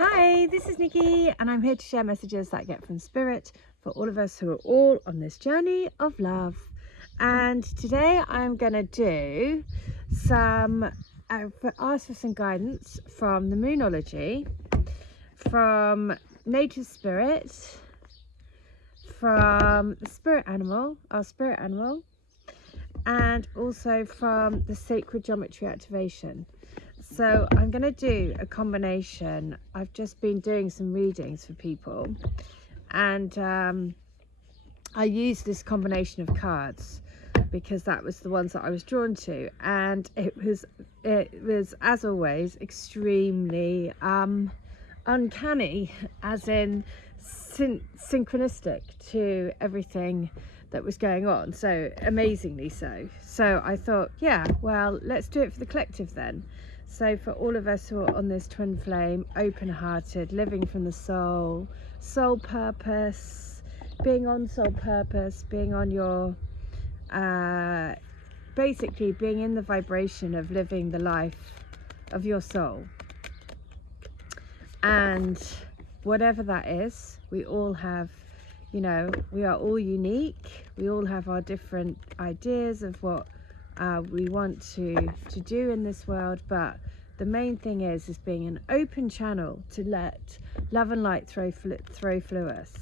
Hi, this is Nikki, and I'm here to share messages that I get from Spirit for all of us who are all on this journey of love. And today I'm going to do ask for some guidance from the Moonology, from Nature Spirit, from the Spirit Animal, our Spirit Animal, and also from the Sacred Geometry Activation. So I'm going to do a combination. I've just been doing some readings for people, and I used this combination of cards because that was the ones that I was drawn to, and it was as always extremely uncanny, as in synchronistic to everything that was going on, so amazingly so. So I thought, yeah, well, let's do it for the collective then. So for all of us who are on this twin flame, open-hearted, living from the soul, soul purpose, being on soul purpose, being on your basically being in the vibration of living the life of your soul. And whatever that is, we all have, we are all unique. We all have our different ideas of what we want to do in this world, but the main thing is being an open channel to let love and light flow through us,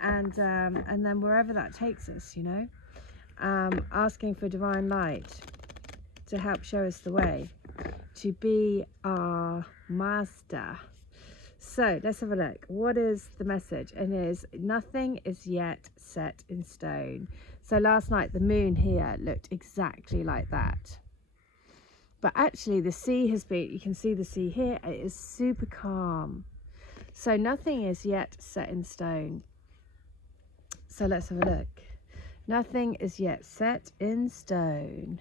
and then wherever that takes us, asking for divine light to help show us the way, to be our master. So let's have a look. What is the message? And it is, nothing is yet set in stone. So last night the moon here looked exactly like that, but actually the sea has been, you can see the sea here, it is super calm. So nothing is yet set in stone. So let's have a look. Nothing is yet set in stone,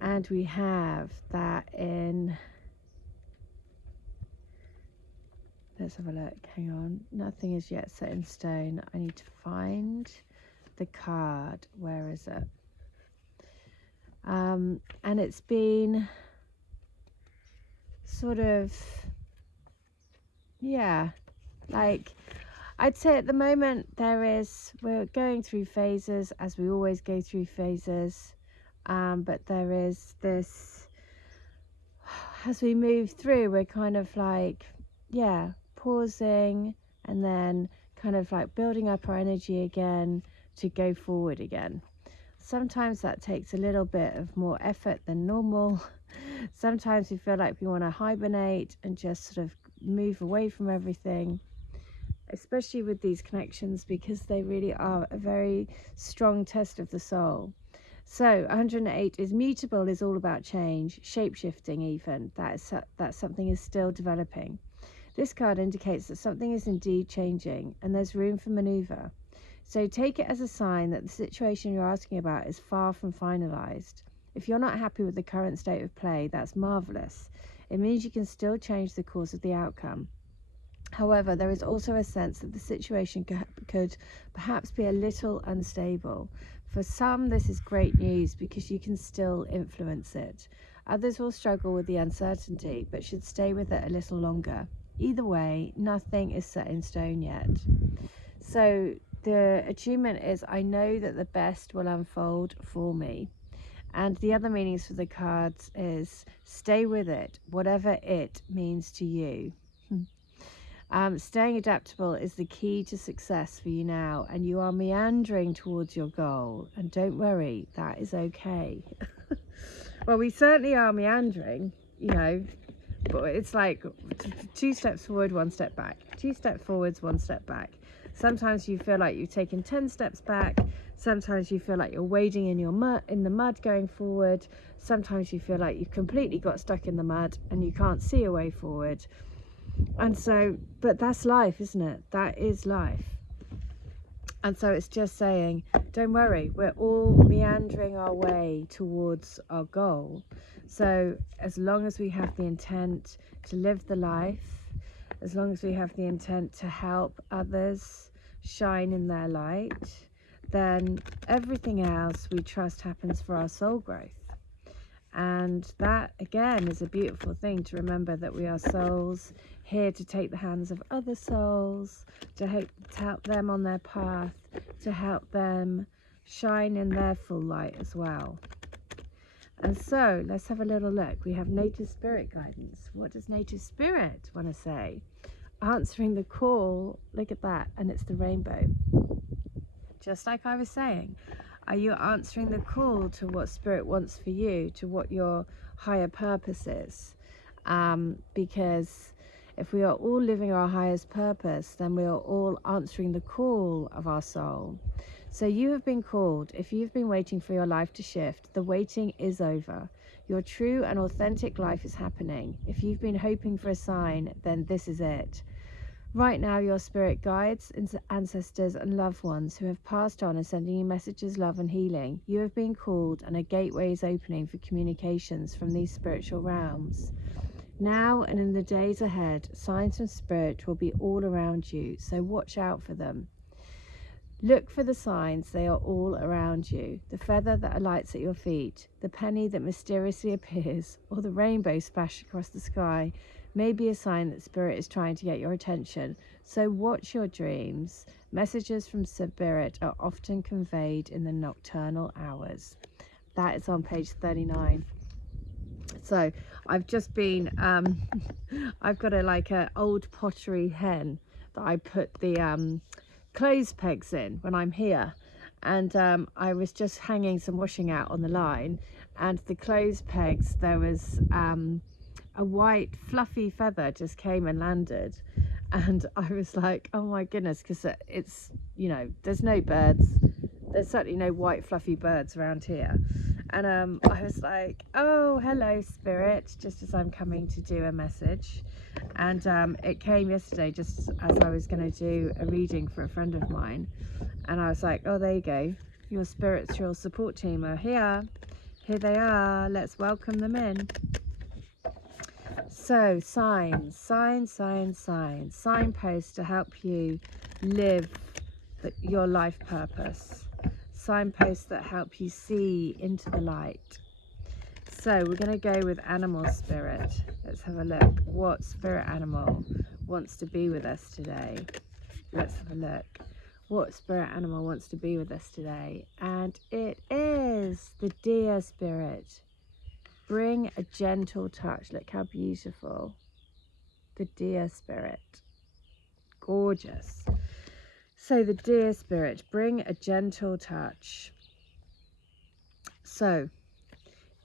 and we have that in, let's have a look, hang on. Nothing is yet set in stone. I need to find the card. Where is it? And it's been sort of, yeah, like, I'd say at the moment we're going through phases, as we always go through phases, but there is this, as we move through, we're kind of like, yeah, pausing and then kind of like building up our energy again to go forward again. Sometimes that takes a little bit of more effort than normal. Sometimes we feel like we want to hibernate and just sort of move away from everything, especially with these connections, because they really are a very strong test of the soul. So 108 is mutable, is all about change, shape-shifting even. That something is still developing. This card indicates that something is indeed changing and there's room for maneuver. So take it as a sign that the situation you're asking about is far from finalized. If you're not happy with the current state of play, that's marvelous. It means you can still change the course of the outcome. However, there is also a sense that the situation could perhaps be a little unstable. For some, this is great news because you can still influence it. Others will struggle with the uncertainty, but should stay with it a little longer. Either way, nothing is set in stone yet. So the attunement is, I know that the best will unfold for me. And the other meanings for the cards is, stay with it, whatever it means to you. Staying adaptable is the key to success for you now, and you are meandering towards your goal. And don't worry, that is okay. Well, we certainly are meandering, but it's like 2 steps forward, 1 step back, 2 steps forwards, 1 step back. Sometimes you feel like you've taken 10 steps back. Sometimes you feel like you're wading in the mud going forward. Sometimes you feel like you've completely got stuck in the mud and you can't see a way forward. And so, but that's life, isn't it? That is life. And so it's just saying, don't worry, we're all meandering our way towards our goal. So as long as we have the intent to live the life, as long as we have the intent to help others shine in their light, then everything else we trust happens for our soul growth. And that again is a beautiful thing to remember, that we are souls here to take the hands of other souls, to help them on their path, to help them shine in their full light as well. And so let's have a little look. We have nature spirit guidance. What does nature spirit want to say? Answering the call. Look at that. And it's the rainbow. Just like I was saying, are you answering the call to what spirit wants for you, to what your higher purpose is? Because if we are all living our highest purpose, then we are all answering the call of our soul. So you have been called. If you've been waiting for your life to shift, the waiting is over. Your true and authentic life is happening. If you've been hoping for a sign, then this is it. Right now, your spirit guides, ancestors and loved ones who have passed on are sending you messages, love and healing. You have been called, and a gateway is opening for communications from these spiritual realms. Now and in the days ahead, signs from spirit will be all around you, so watch out for them. Look for the signs, they are all around you. The feather that alights at your feet, the penny that mysteriously appears, or the rainbow splashed across the sky may be a sign that spirit is trying to get your attention. So watch your dreams. Messages from spirit are often conveyed in the nocturnal hours. That is on page 39. So I've just been, I've got a old pottery hen that I put the clothes pegs in when I'm here, and I was just hanging some washing out on the line, and the clothes pegs, there was a white fluffy feather just came and landed, and I was like, oh my goodness, because it's, you know, there's no birds, there's certainly no white fluffy birds around here, and I was like, oh hello spirit, just as I'm coming to do a message. And it came yesterday just as I was going to do a reading for a friend of mine, and I was like, oh, there you go, your spiritual support team are here they are, let's welcome them in. So signs, signposts to help you live your life purpose, signposts that help you see into the light. So we're going to go with animal spirit. Let's have a look. What spirit animal wants to be with us today? Let's have a look. What spirit animal wants to be with us today? And it is the deer spirit. Bring a gentle touch. Look how beautiful. The deer spirit. Gorgeous. So the deer spirit, bring a gentle touch. So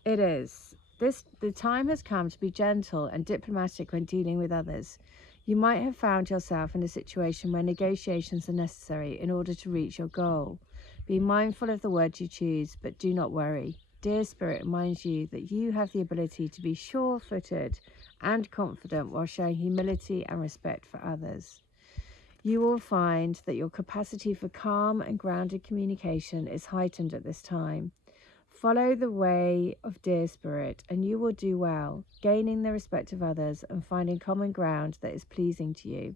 it is. The time has come to be gentle and diplomatic when dealing with others. You might have found yourself in a situation where negotiations are necessary in order to reach your goal. Be mindful of the words you choose, but do not worry. Dear Spirit reminds you that you have the ability to be sure-footed and confident while showing humility and respect for others. You will find that your capacity for calm and grounded communication is heightened at this time. Follow the way of Dear Spirit and you will do well, gaining the respect of others and finding common ground that is pleasing to you.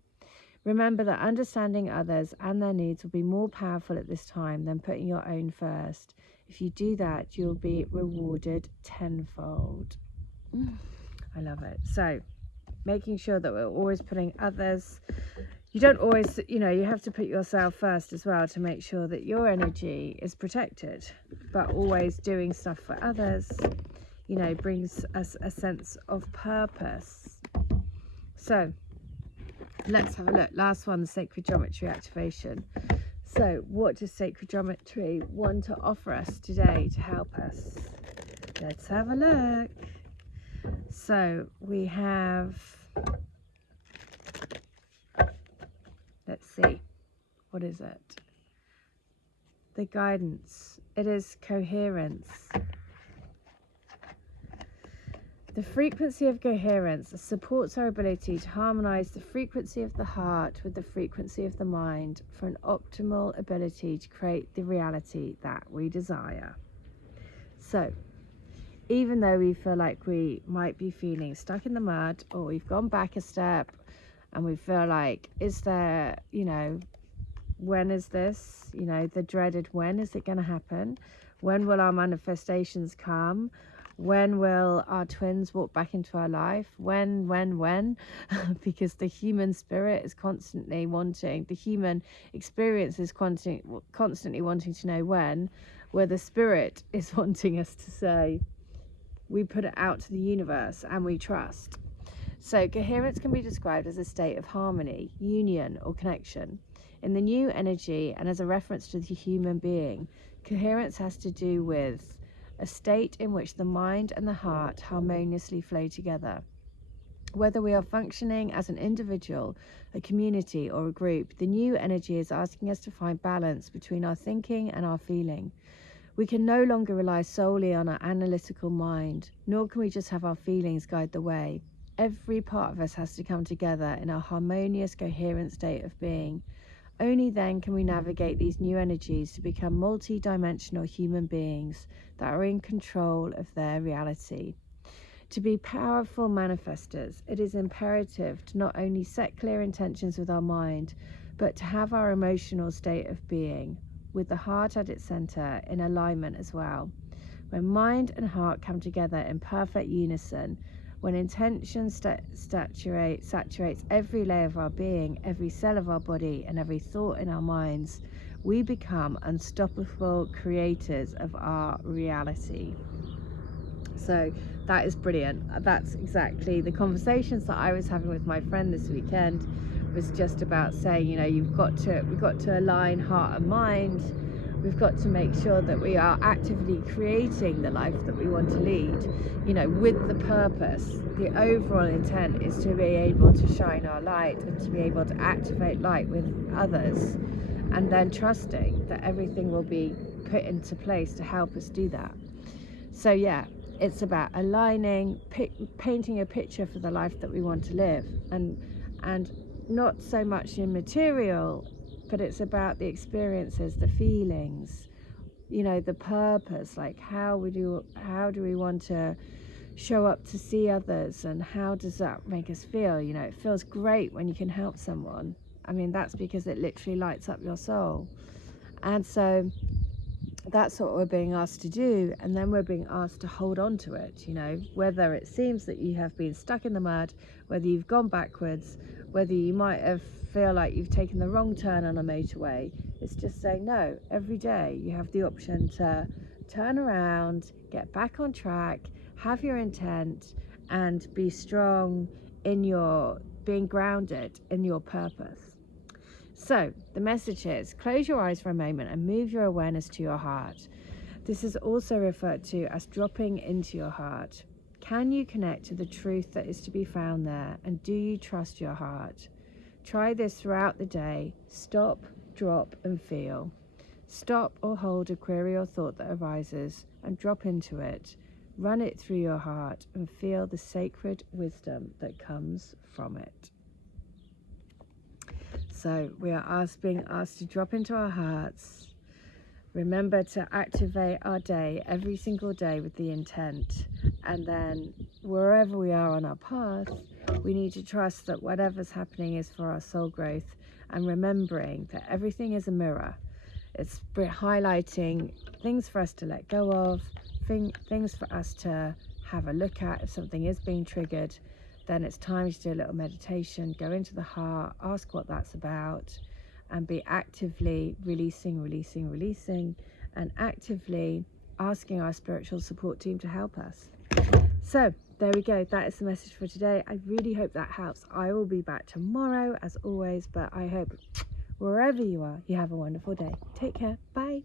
Remember that understanding others and their needs will be more powerful at this time than putting your own first. If you do that, you'll be rewarded tenfold. I love it. So, making sure that we're always putting others, you don't always, you know, you have to put yourself first as well to make sure that your energy is protected, but always doing stuff for others, you know, brings us a sense of purpose. So let's have a look. Last one, the sacred geometry activation. So what does sacred geometry want to offer us today to help us? Let's have a look. So we have, let's see, what is it? The guidance. It is coherence. The frequency of coherence supports our ability to harmonize the frequency of the heart with the frequency of the mind for an optimal ability to create the reality that we desire. So, even though we feel like we might be feeling stuck in the mud, or we've gone back a step and we feel like, is there, you know, when is this, you know, the dreaded when is it going to happen? When will our manifestations come? When will our twins walk back into our life? When? Because the human spirit is constantly wanting, the human experience is constantly wanting to know when, where the spirit is wanting us to say, we put it out to the universe and we trust. So coherence can be described as a state of harmony, union, or connection. In the new energy, and as a reference to the human being, coherence has to do with a state in which the mind and the heart harmoniously flow together. Whether we are functioning as an individual, a community, or a group, the new energy is asking us to find balance between our thinking and our feeling. We can no longer rely solely on our analytical mind, nor can we just have our feelings guide the way. Every part of us has to come together in a harmonious, coherent state of being. Only then can we navigate these new energies to become multi-dimensional human beings that are in control of their reality. To be powerful manifestors, it is imperative to not only set clear intentions with our mind, but to have our emotional state of being, with the heart at its center, in alignment as well. When mind and heart come together in perfect unison, when intention saturates every layer of our being, every cell of our body, and every thought in our minds, we become unstoppable creators of our reality. So that is brilliant. That's exactly the conversations that I was having with my friend this weekend, was just about saying, you know, we've got to align heart and mind. We've got to make sure that we are actively creating the life that we want to lead, you know, with the purpose. The overall intent is to be able to shine our light and to be able to activate light with others, and then trusting that everything will be put into place to help us do that. So yeah, it's about aligning, painting a picture for the life that we want to live, and not so much in material, but it's about the experiences, the feelings, you know, the purpose, like how do we want to show up to see others, and how does that make us feel? You know, it feels great when you can help someone. I mean, that's because it literally lights up your soul. And so that's what we're being asked to do, and then we're being asked to hold on to it, you know, whether it seems that you have been stuck in the mud, whether you've gone backwards, whether you might have feel like you've taken the wrong turn on a motorway. It's just saying no. Every day you have the option to turn around, get back on track, have your intent, and be strong in your being grounded in your purpose. So the message is, close your eyes for a moment and move your awareness to your heart. This is also referred to as dropping into your heart. Can you connect to the truth that is to be found there, and do you trust your heart? Try this throughout the day. Stop, drop, and feel. Stop or hold a query or thought that arises and drop into it. Run it through your heart and feel the sacred wisdom that comes from it. So we are being asked to drop into our hearts. Remember to activate our day every single day with the intent. And then wherever we are on our path, we need to trust that whatever's happening is for our soul growth, and remembering that everything is a mirror. It's highlighting things for us to let go of, things for us to have a look at. If something is being triggered, then it's time to do a little meditation, go into the heart, ask what that's about, and be actively releasing, and actively asking our spiritual support team to help us. So there we go. That is the message for today. I really hope that helps. I will be back tomorrow as always, but I hope wherever you are, you have a wonderful day. Take care. Bye.